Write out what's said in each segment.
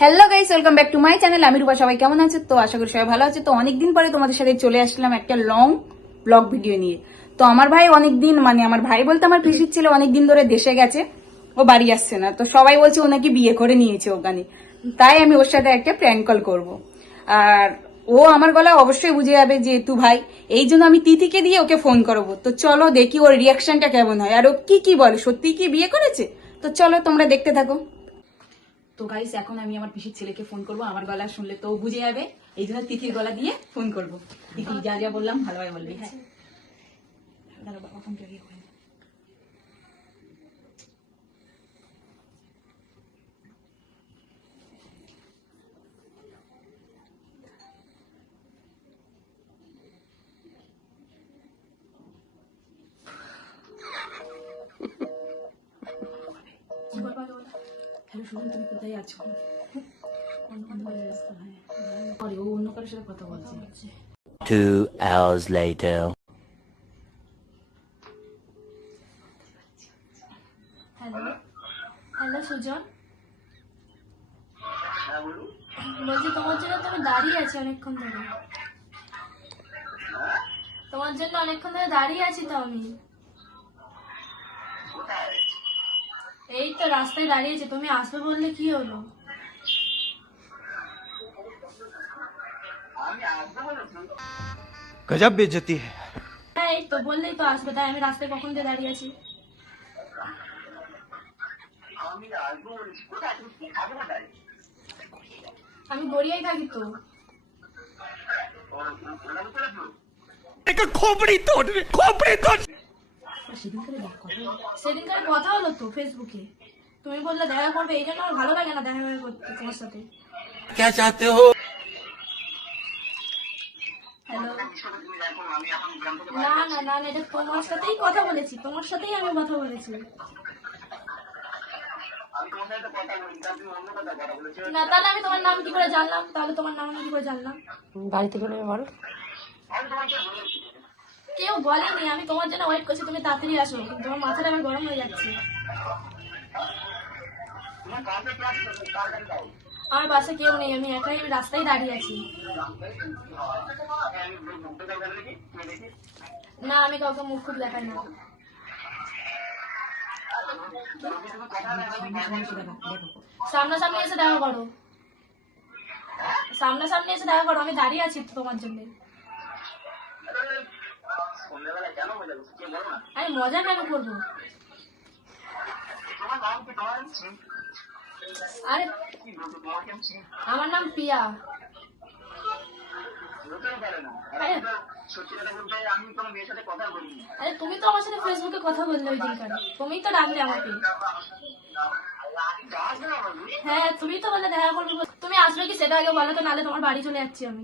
Hello guys, welcome back to my channel. আমি রূপা। সবাই কেমন আছে? তো আশা করি সবাই ভালো আছে। তো অনেকদিন পরে তোমাদের সাথে চলে আসলাম একটা লং ব্লগ ভিডিও নিয়ে। তো আমার ভাই অনেকদিন, মানে আমার ভাই বলতে আমার পিসির ছেলে অনেকদিন ধরে দেশে গেছে, ও বাড়ি আসছে না। তো সবাই বলছে ও নাকি বিয়ে করে নিয়েছে ওখানে, তাই আমি ওর সাথে একটা প্র্যাঙ্ক কল করবো। আর ও আমার গলায় অবশ্যই বুঝে যাবে যেহেতু ভাই, এই জন্য আমি তিথিকে দিয়ে ওকে ফোন করবো। তো চলো দেখি ওর রিয়াকশনটা কেমন হয়, আর ও কি বলে, সত্যি কি বিয়ে করেছে। তো চলো তোমরা দেখতে থাকো। তো গাইস, এখন আমি আমার পিসির ছেলেকে ফোন করবো। আমার গলা শুনলে তো বুঝে যাবে, এই জন্য তিথির গলা দিয়ে ফোন করবো। তিথি যা যা বললাম ভালোভাবে বলবি, হ্যাঁ? দাঁড়াও, বাবা ফোনটা ইয়ে করে নাও। কি বলবা? হ্যালো শুনুন, তুমি কোথায় আছো? আরে ও অন্য কারোর সাথে কথা বলছে। 2 hours later. Hello hello Sujan, বলছি তোমার জন্য তো আমি দাঁড়িয়ে আছি অনেকক্ষণ ধরে। তোমার জন্য অনেকক্ষণ ধরে দাঁড়িয়ে আছি তো আমি। এই তো রাস্তায় দাঁড়িয়েছি, তুমি আসবে বললে কি হলো? गजब बेइज्जती है। হ্যাঁ এই তো বললেই তো আসবে, তাই আমি রাস্তায় কখন দিয়ে দাঁড়িয়ে আছি। আমি গড়িয়ায় থাকি তো। खोपड़ी तोड़ खोपड़ी तोड़। সেদিনকার কথা হলো তো ফেসবুকে, তুমি বললে দেখা করবে, এই জন্য আমার ভালো লাগে না দেখা করতে তোমার সাথে। क्या चाहते हो? হ্যালো, না না না না, এটা তোমার সাথেই কথা বলেছি, তোমার সাথেই আমি কথা বলেছি। না তাহলে আমি তোমার নাম কি করে জানলাম? তাহলে তোমার নাম আমি কি করে জানলাম? বাড়িতে বলে বল। কেউ বলেনি, আমি তোমার জন্য ওয়েট করছি, তুমি তাড়াতাড়ি আসো। কিন্তু তোমার মাথাটা আমার গরম হয়ে যাচ্ছে। আমার বাসে কেউ নেই, আমি একাই, আমি রাস্তায় দাঁড়িয়ে আছি। না আমি কাউকে মুখ খুব দেখাই না। সামনাসামনি এসে দেখা করো, সামনাসামনি এসে দেখা করো, আমি দাঁড়িয়ে আছি তো তোমার জন্য। আমি মজা কেন করবো? আরে আমার নাম পিয়া। আরে আরে তুমি তো আমার সাথে ফেসবুকে কথা বললে ওই দিনকার, তুমি তো ডাকলে আমাকে। হ্যাঁ তুমি তো বললে দেখা করবে, তুমি আসবে কি সেটা আগে বলো তো, নাহলে তোমার বাড়ি চলে যাচ্ছি আমি।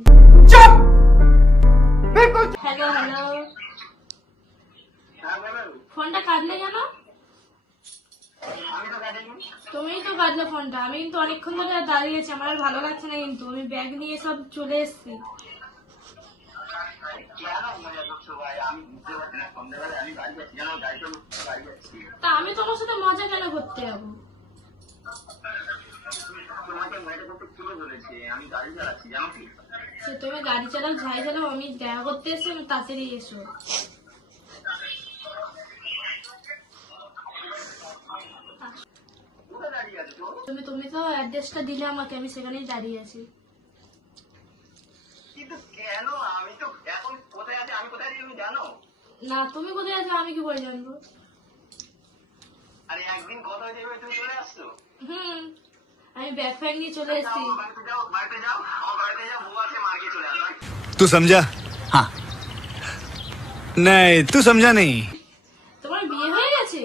হ্যালো হ্যালো, ফোনটা কাটলে কেন? তুমিই তো কাটলে ফোনটা। আমি কিন্তু অনেকক্ষণ ধরে দাঁড়িয়েছি, আমার আর ভালো লাগছে না, কিন্তু আমি ব্যাগ নিয়ে সব চলে এসেছি। তা আমি তোমার সাথে মজা কেন করতে যাবো? সে তুমি গাড়ি চালাও, যাই চালাও, আমি দেখা করতে এসছি, আমি তাড়াতাড়ি এসো। তুমি তো অ্যাড্রেসটা দিলে আমাকে, আমি সেখানেই দাঁড়িয়ে আছি। না তুমি কোথায় আছো আমি কি করে জানবো? হুম, আমি ব্যাগ ফ্যাগ নিয়ে চলে এসেছি। तू समझा? हाँ। नहीं, तू समझा नहीं। তোমার বিয়ে হয়ে গেছে?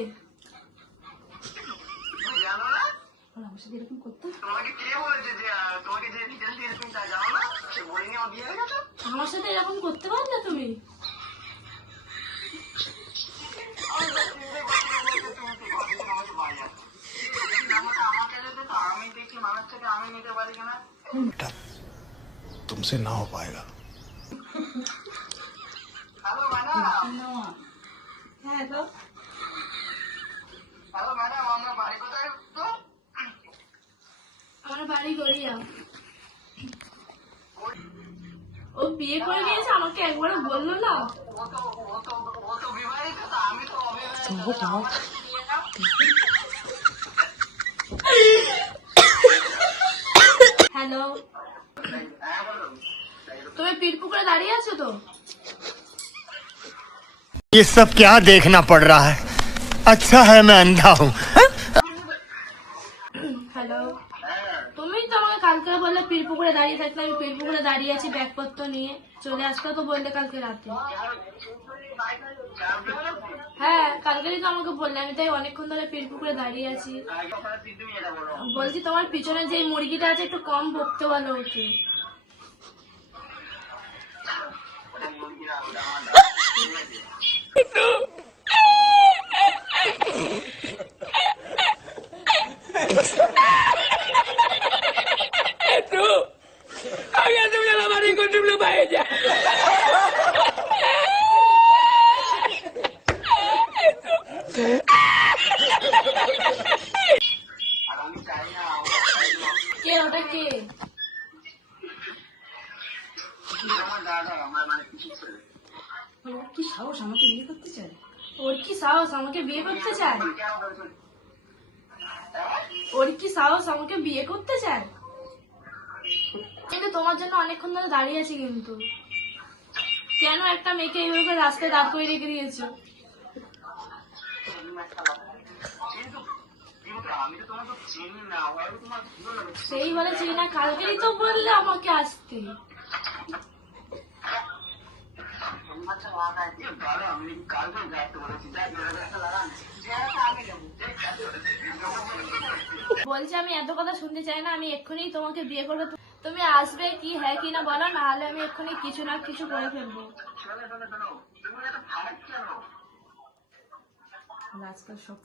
আমার সাথে এরকম করতে, আমার সাথে এরকম করতে পারলে তুমি? बेटा, तुमसे ना हो पाएगा। হ্যাঁ তো আমার বাড়ি গড়িয়া। ও বিয়ে করে নিয়েছে, আমাকে একবারও বললো না। হ্যালো, তুমি পীরপুকুরে দাঁড়িয়ে আছো তো? ये सब क्या देखना पड़ रहा है? अच्छा है मैं अंधा हूँ। হ্যালো, তুমি তো আমাকে কালকে বললে পীরপুকুরে দাঁড়িয়ে থাকলে, আমি পীরপুকুরে দাঁড়িয়ে আছি ব্যাগপত্র নিয়ে, চলে আসতে তো বললে কালকে রাতে। হ্যাঁ, কালকেই তো আমাকে বললে, আমি তাই অনেকক্ষণ ধরে পীরপুকুরে দাঁড়িয়ে আছি। বলছি তোমার পিছনে যে মুরগিটা আছে একটু কম বকতে বলো ওকে। কে ওটা কে? ওর কি সাহস আমাকে বিয়ে করতে চায়? ওর কি সাহস আমাকে বিয়ে করতে চায়? ওর কি সাহস আমাকে বিয়ে করতে চায়? কিন্তু তোমার জন্য অনেকক্ষণ ধরে দাঁড়িয়ে আছি, কিন্তু কেন একটা মেয়েকে এইভাবে রাস্তায় দাঁড় করে রেখে দিয়েছো? সেই বলে চিনি না, কালকেই তো বললে আমাকে আসতে। বলছি আমি এত কথা শুনতে চাই না, আমি এক্ষুনি তোমাকে বিয়ে করবো। তুমি আসবে কি হ্যাঁ কি না বলো, না হলে আমি এক্ষুনি কিছু না কিছু করে ফেলবো। আজকাল সব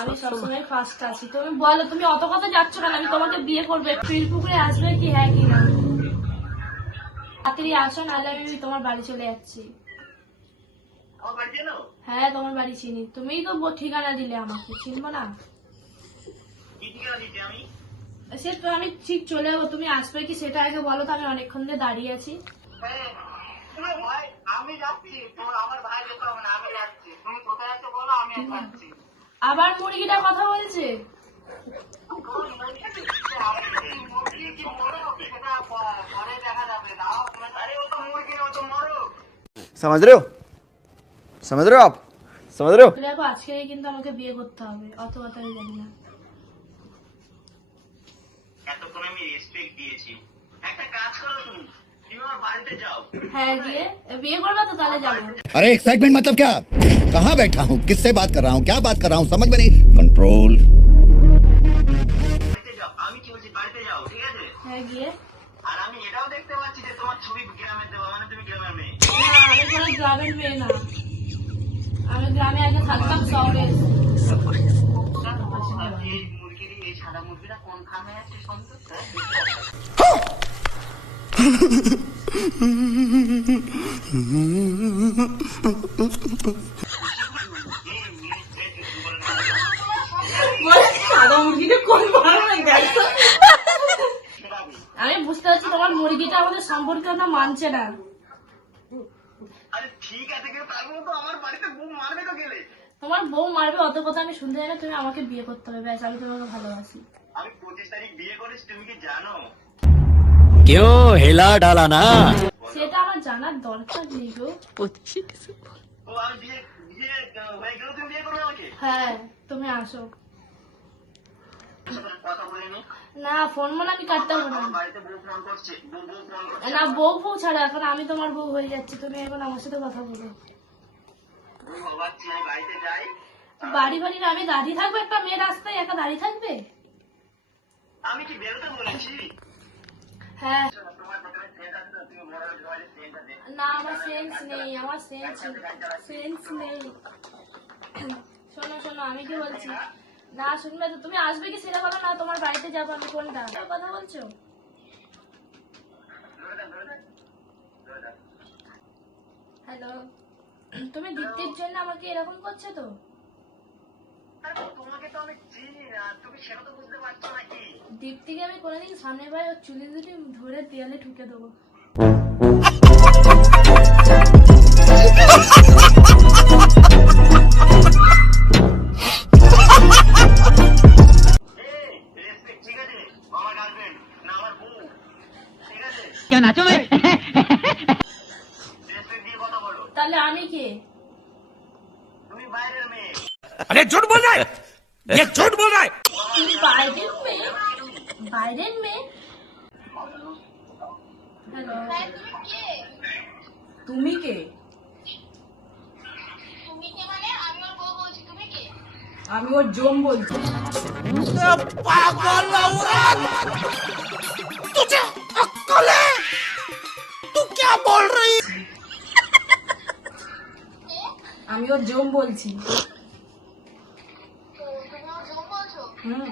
আমি সবসময় ফার্স্ট আছি। তুমি বলো, তুমি অত কথা যাচ্ছ কেন? আমি তোমাকে বিয়ে করবো, পীরপুকুরে আসবে কি হ্যাঁ কি না? তাড়াতাড়ি আসো, নাহলে আমি তোমার বাড়ি চলে যাচ্ছি। হ্যাঁ, তোমার বাড়ি চিনি, তুমিই তো ঠিকানা দিলে আমাকে, চিনবো না? সে তো আমি ঠিক চলে যাবো, তুমি আসবে কি সেটা আগে বলো তো, আমি অনেকক্ষণ ধরে দাঁড়িয়ে আছি। আবার মুরগিটা কথা বলছে। समझ रहे हो? समझ रहे हो आप? समझ रहे हो? দেখো, আজকে কিন্তু আমাকে বিয়ে করতে হবে, অত কথা আমি জানি না। এতক্ষণ আমি রেসপেক্ট দিয়েছি, একটা কাজ করো তুমি, তুমি আমার বাড়িতে যাও। হ্যাঁ, গিয়ে বিয়ে করবে তো? তাহলে যাবো। अरे एक्साइटमेंट मतलब क्या? कहाँ बैठा हूँ? किससे बात कर रहा हूँ? क्या बात कर रहा हूँ? समझ में नहीं। कंट्रोल। বাড়িতে যাও, আমি কি বলছি, বাড়িতে যাও, ঠিক আছে? হ্যাঁ, গিয়ে আর আমি এটাও দেখতে পাচ্ছি যে তোমার ছবি গ্রামের দেওয়া, মানে তুমি গ্রামের মেয়ে। না, আমি কোনো গ্রামের মেয়ে না, আমি গ্রামে আগে থাকতাম, শহরে এসে। আর এই মুরগির, এই সাদা মুরগিটা কোন খামে আছে সন্তোষ? সাদা মুরগিটা কোন ভালো না দেখো। আমি বুঝতে পারছি তোমার মুরগিটা আমাদের সম্পর্কটা মানছে না। আরে ঠিক আছে, কিন্তু তার মতো আমার বাড়িতে বউ মারবে তো গেলে। তোমার বউ মারবে অত কথা আমি শুনতে চাই না, তুমি আমাকে বিয়ে করতে হবে, ব্যাস, আমি তোমাকে ভালোবাসি। আমি 25 তারিখ বিয়ে করেছি, তুমি কি জানো? क्यों हिला डाला ना? সেটা আমার জানার দরকার নেই গো। ও আমি বিয়ে বিয়ে হয়ে গেল, তুমি বিয়ে করবে আমাকে? হ্যাঁ, তুমি আসো। কথা বলিনি না, ফোন মনে আমি কাটতে হবে না। আমার বাড়িতে বউ ফোন করছে, বউ ফোন করছে। না, বউ ছাড়া এখন আমি তোমার বউ হয়ে যাচ্ছি, তুমি এখন আমার সাথে কথা বলো। আমি ভাবছি আমি বাড়িতে যাই। বাড়ি না, আমি দাঁড়িয়ে থাকবো? একটা মেয়ে রাস্তায় একা দাঁড়িয়ে থাকবে? আমি কি বেরোতে বলেছি? হ্যাঁ। তোমার দোকানে সেন্ট আছে তো, তুমি বড় জয়ের সেন্টটা দে। না, আমার সেন্স নেই, আমার সেন্স নেই। শোনো শোনো, আমি কি বলছি, না শুনবে তো? তুমি আসবে কি সেটা বলো না, তোমার বাড়িতে যাবো আমি। কোনটা কথা বলছো? হ্যালো, তুমি দীপ্তির জন্য আমাকে এরকম করছো তো? তোমাকে তো আমি চিনি না, তুমি সেটা তো বুঝতে পারছো নাকি? দীপ্তিকে আমি কোনোদিন সামনে পাই ওর চুলি দুটি ধরে দেয়ালে ঠুকে দেবো। রেসপেক্ট, ঠিক আছে? আমার গার্লফ্রেন্ড না আমার বউ, ঠিক আছে? রেসপেক্ট দিয়ে কথা বলো। তাহলে আমি কে? তুমি বাইরের মেয়ে। अरे झूठ बोल रहा है ये झूठ बोल रहा है তুমি বাইরের মেয়ে? বাইরের মেয়ে? হ্যালো, তুমি কে? আমি ওর জম বলছি। আমি ওর জম বলছি। হুম।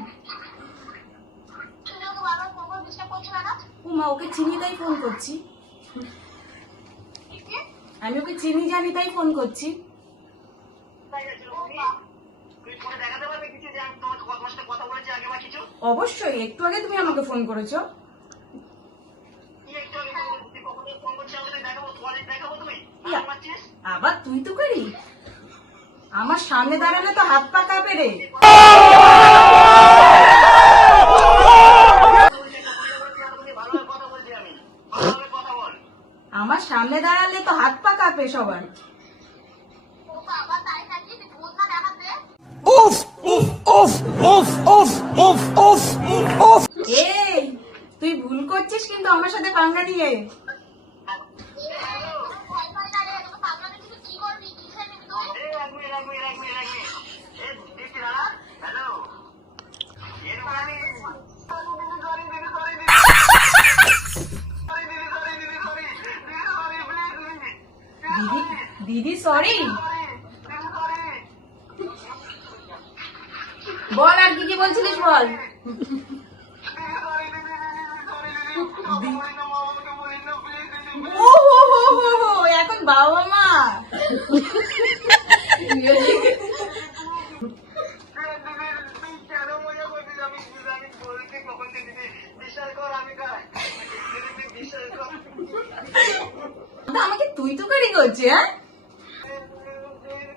ও মা, ওকে চিনি তাই ফোন করছি। আমি ওকে চিনি জানি তাই ফোন করছি। তুই ফোনে দেখাতে পারবে কিছু যে আমি তোমার সাথে কথা বলেছি আগে বা কিছু? অবশ্যই, একটু আগে তুমি আমাকে ফোন করেছো। কি একটু আগে ফোন করছি, তুই কখন ফোন করছিস আমাকে দেখাবো, তোয়ালে দেখাবো তুমি? ইয়া। পাচ্ছিস? আবার তুই তো করি, আমার সামনে দাঁড়ালে তো হাত পা কাঁপে রে। ভালোভাবে কথা বলছি আমি, ভালোভাবে কথা বল। আমার সামনে দাঁড়ালে তো হাত পা কাঁপে সবার। এই, তুই ভুল করছিস কিন্তু আমার সাথে পাঙ্গা নিয়ে। এক মিনিট। এ দেখছি দাঁড়া, হ্যালো। এরপর আমি দিদি সরি। বল, আর কি কি বলছিলিস বল। ও হো হো হো হো, এখন বাবা মা। কেন মজা করছিস? আমি বলছি কখন দিদি, বিশ্বাস কর আমি গাই, বিশ্বাস কর। আমাকে তুই তো করি করছি, হ্যাঁ?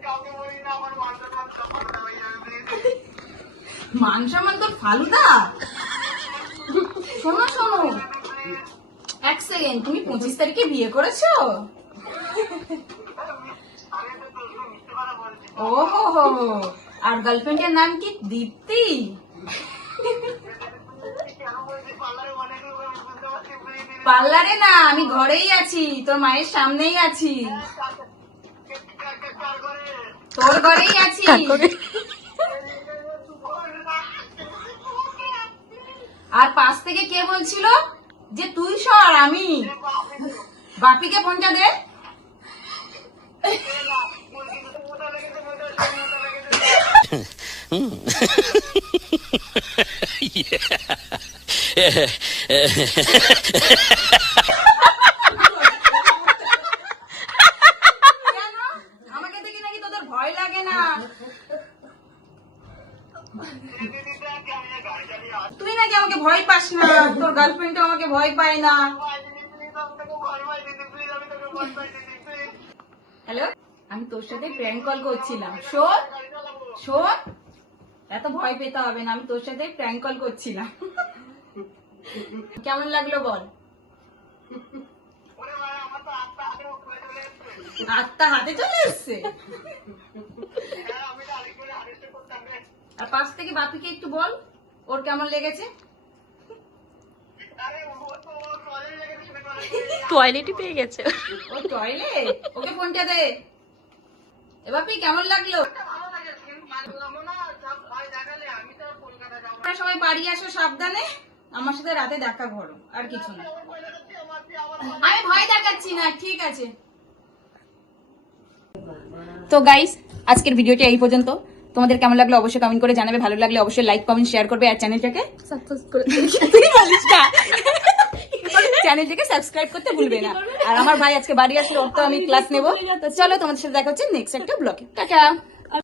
কাউকে বলি না, আমার মাথা হয়ে যাবে। মান সম্মান তোর ফালুদা। শোনো শোনো, এক সেকেন্ড, তুমি 25 তারিখে বিয়ে করেছো? ও হো হো হো, আর গার্লফ্রেন্ডের নাম কি দীপ্তি? পার্লারে না, আমি ঘরেই আছি, তোর মায়ের সামনেই আছি, তোর ঘরেই আছি। আর পাশ থেকে কে বলছিল যে তুই সর? আমি বাপিকে ফোনটা দে। কেন? আমাকে দেখে নাকি তোদের ভয় লাগে না? তুই নাকি আমাকে ভয় পাস না, তোর গার্লফ্রেন্ড আমাকে ভয় পায় না। হ্যালো, আমি তোর সাথে প্র্যাঙ্ক কল করছিলাম। শোন শোন, এত ভয় পেতে হবে না, আমি তোর সাথে প্র্যাঙ্ক কল করছিলাম। কেমন লাগলো বল? আত্মা হাতে চলে এসছে। আর পাশ থেকে বাপিকে একটু বল ওর কেমন লেগেছে। টয়লেটই পেয়ে গেছে। ও টয়লেট, ওকে ফোনটা দে। এ বাপি কেমন লাগলো? আপনারা সবাই বাড়ি আসো সাবধানে, আমার সাথে রাতে দেখা করো, আর কিছু না। আমি ভয় দেখাচ্ছি না, ঠিক আছে। তো গাইস, আজকের ভিডিওটি এই পর্যন্ত। তোমাদের কেমন লাগলো অবশ্যই কমেন্ট করে জানাবে, ভালো লাগলে অবশ্যই লাইক কমেন্ট শেয়ার করবে, আর চ্যানেলটাকে সাবস্ক্রাইব করতে ভুলবে না। আর আমার ভাই আজকে বাড়ি আসলে ওর তো আমি ক্লাস নেবো। তো চলো, তোমাদের সাথে দেখা হচ্ছে নেক্সট একটা ব্লগে। টাটা।